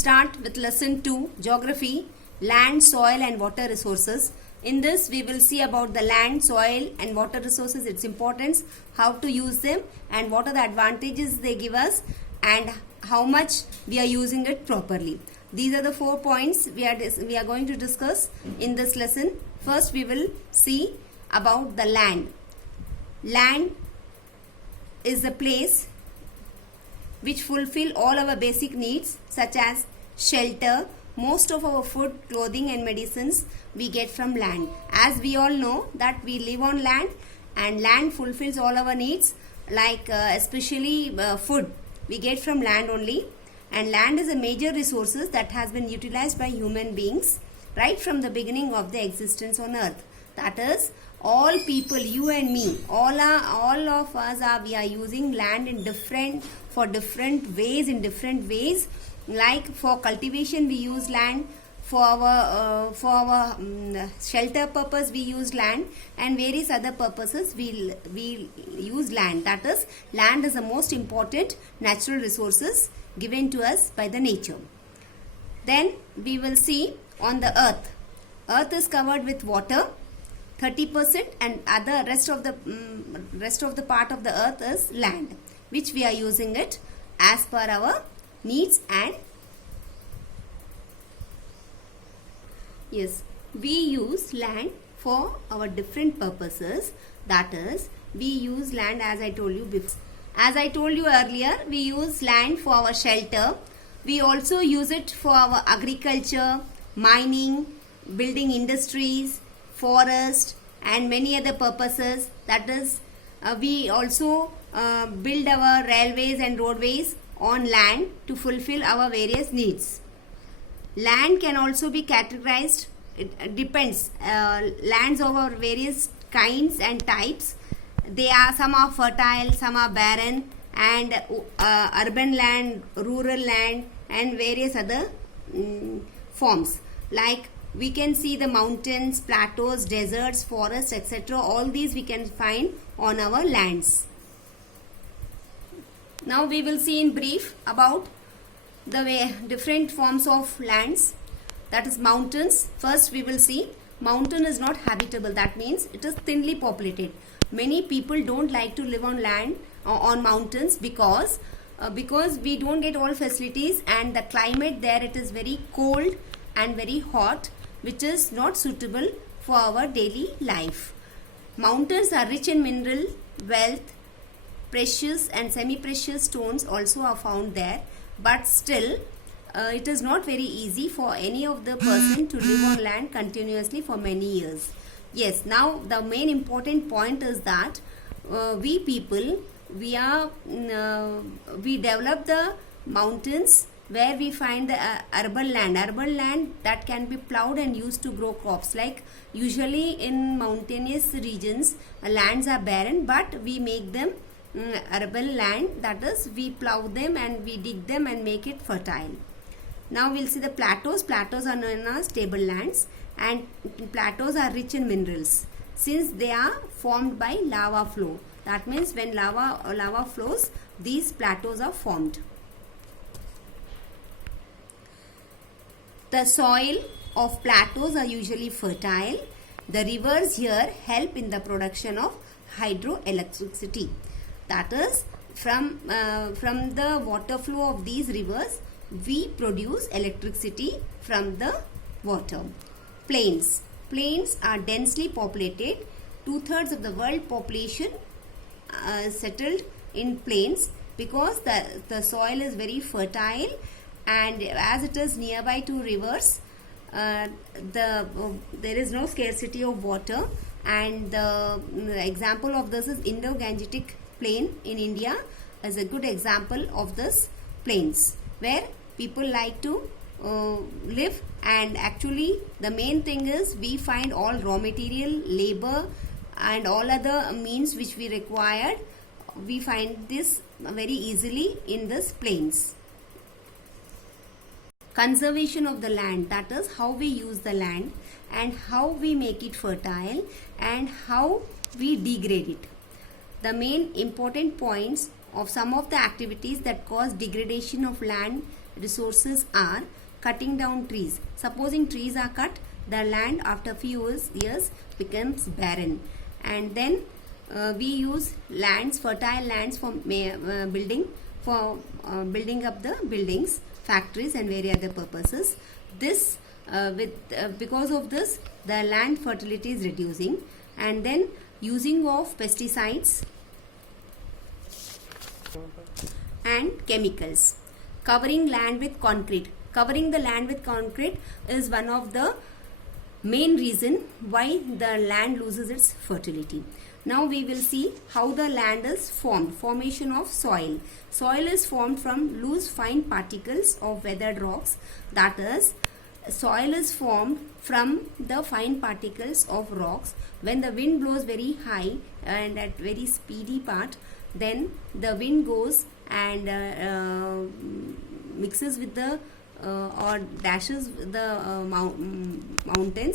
Start with lesson 2 Geography, Land, Soil and Water Resources. In this we will see about the land, soil and water resources, its importance, how to use them and what are the advantages they give us and how much we are using it properly. These are the 4 points we are going to discuss in this lesson. First we will see about the land. Land is a place which fulfill all our basic needs such as shelter. Most of our food, clothing and medicines we get from land. As we all know that we live on land and land fulfills all our needs, like especially food we get from land only, and land is a major resources that has been utilized by human beings right from the beginning of the existence on earth. That is, all people, you and me, all of us we are using land in different ways. Like for cultivation we use land, for our shelter purpose we use land, and various other purposes we use land. That is, land is the most important natural resources given to us by the nature. Then we will see on the earth. Earth is covered with water 30%, and rest of the part of the earth is land, which we are using it as per our needs. And yes, we use land for our different purposes. That is, we use land, as I told you before. As I told you earlier, we use land for our shelter. We also use it for our agriculture, mining, building industries, forest and many other purposes. That is, we also build our railways and roadways on land to fulfill our various needs. Land can also be categorized, it depends, lands of our various kinds and types. Some are fertile, some are barren, and urban land, rural land and various other forms. Like we can see the mountains, plateaus, deserts, forests, etc. All these we can find on our lands. Now we will see in brief about the different forms of lands. That is mountains. First we will see mountain is not habitable. That means it is thinly populated. Many people don't like to live on land on mountains because we don't get all facilities, and the climate there, it is very cold and very hot, which is not suitable for our daily life. Mountains are rich in mineral wealth. Precious and semi-precious stones also are found there, but still it is not very easy for any of the person to live on land continuously for many years. Yes, now the main important point is that we people, we develop the mountains where we find the urban land that can be plowed and used to grow crops. Like usually in mountainous regions, lands are barren, but we make them urban land. That is, we plow them and we dig them and make it fertile. Now we'll see the plateaus. Plateaus are known as tablelands, and plateaus are rich in minerals since they are formed by lava flow. That means when lava flows, these plateaus are formed. The soil of plateaus are usually fertile. The rivers here help in the production of hydroelectricity. That is, from the water flow of these rivers, we produce electricity from the water. Plains. Plains are densely populated. 2/3 of the world population settled in plains because the soil is very fertile, and as it is nearby to rivers, there is no scarcity of water. And the example of this is Indo-Gangetic Plain in India is a good example of this plains where people like to live. And actually the main thing is we find all raw material, labor and all other means which we required. We find this very easily in this plains. Conservation of the land, that is how we use the land and how we make it fertile and how we degrade it. The main important points of some of the activities that cause degradation of land resources are cutting down trees. Supposing trees are cut, the land after few years becomes barren, and then we use lands, fertile lands for building, for building up the buildings, factories and various other purposes. This because of this, the land fertility is reducing, and then using of pesticides and chemicals. Covering land with concrete. Covering the land with concrete is one of the main reason why the land loses its fertility. Now we will see how the land is formed. Formation of soil. Soil is formed from loose fine particles of weathered rocks. That is, soil is formed from the fine particles of rocks. When the wind blows very high and at very speedy part, then the wind goes and mixes with the or dashes the mountains,